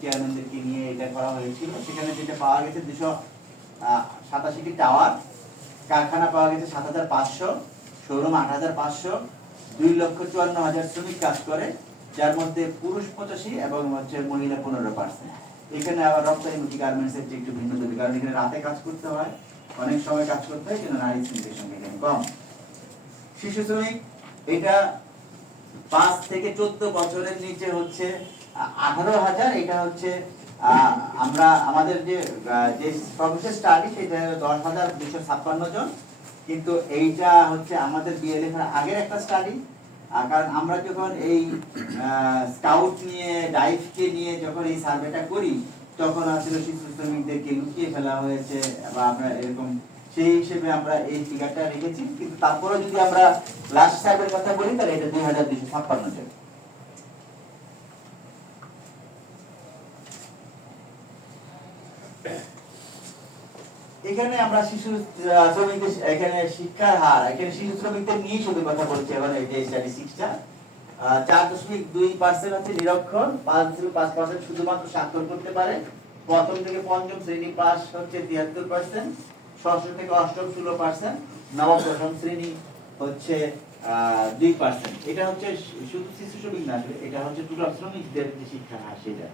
চেয়ারম্যানদেরকে নিয়ে এটা করা হয়েছিল। সেখানে যেটা পাওয়া গেছে দুশো সাতাশিটি টাওয়ার। কারখানা পাওয়া গেছে সাত হাজার পাঁচশো, শোরুম আট হাজার পাঁচশো, দুই লক্ষ চুয়ান্ন হাজার শ্রমিক কাজ করে, যার মধ্যে পুরুষ পঁচাশি এবং হচ্ছে মহিলা পনেরো পার্সেন্ট। এখানে আবার রপ্তানিমুখী গার্মেন্টসের যে একটু ভিন্ন দুটি, কারণ এখানে রাতে কাজ করতে হয়, অনেক সময় কাজ করতে হয়, কিন্তু নারী শ্রমিকের সঙ্গে কম। শিশু শ্রমিক, এটা পাঁচ থেকে চোদ্দ বছরের নিচে হচ্ছে আঠারো হাজার। এটা হচ্ছে আমরা আমাদের যে যে প্রফেসর স্টাডি সেটা দশ হাজার দুশো ছাপ্পান্ন জন। কিন্তু এইটা হচ্ছে আমাদের বিএলএফ এর আগের একটা স্টাডি কারণ আমরা যখন এই স্কাউট নিয়ে ডাইভকে নিয়ে যখন এই সার্ভেটা করি, তখন আসলে শিশু শ্রমিকদেরকে লুকিয়ে ফেলা হয়েছে বা আমরা এরকম সেই হিসেবে আমরা এই ফিগারটা রেখেছি। কিন্তু তারপরে যদি আমরা লাস্ট সার্ভের কথা বলি, তাহলে এটা দুই হাজার দুশো ছাপ্পান্ন জন এখানে আমরা শিশু শ্রমিকদের এখানে শিক্ষার হার, এখানে শিশু শ্রমিকদের নিয়ে শুধু কথা বলছি এখন এই যে স্ট্যাটিস্টিক্সটা চার দশমিক দুই পার্সেন্ট হচ্ছে নিরক্ষর, পাঁচ দশমিক পাঁচ পার্সেন্ট শুধুমাত্র স্বাক্ষর করতে পারে। প্রথম থেকে পঞ্চম শ্রেণি পাস হচ্ছে তিয়াত্তর পার্সেন্ট ষষ্ঠ থেকে অষ্টম ষোলো পার্সেন্ট নবম দশম শ্রেণি হচ্ছে দুই পার্সেন্ট এটা হচ্ছে, শুধু শিশু শ্রমিক না, এটা হচ্ছে টোটাল শ্রমিকদের যে শিক্ষা হার সেটা।